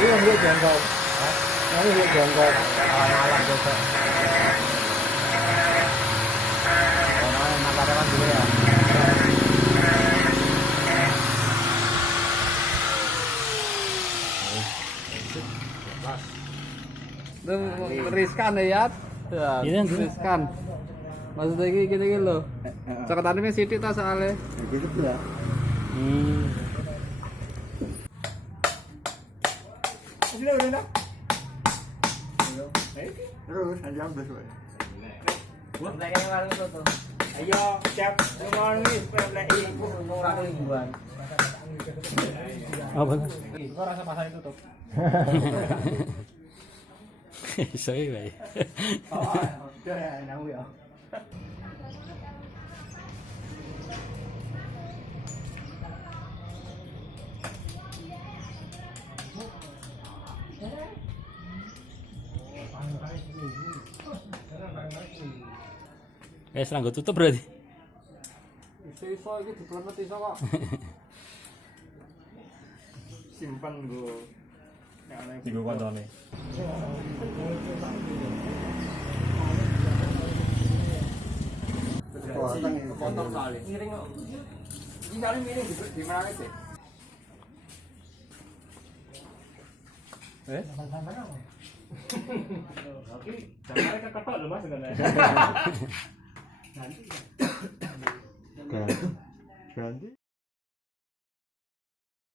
yang dia jongkok. Ini dia jongkok. Malam besok. Orang nak ada kan dulu ya. Itu riskan ya. Ya, Iya, riskan. Maksudnya gini loh. Cakatannya sidik tas soalnya. Gitu ya. Sudah udah. Terus aja besok. Ayo, siap. Ngomong nih, play murah ribuan. Apa? Kok rasa pasar itu tuh? Iso iki wae. Oh, ya nang ya. Serangga tutup berarti. Iso iki diplemet iso kok. Simpan go. Iku koncone. Potong kali. Miring kok. Iki kali miring di mana sih? Oke, jangan ketok lho Mas sebenarnya. Ganti.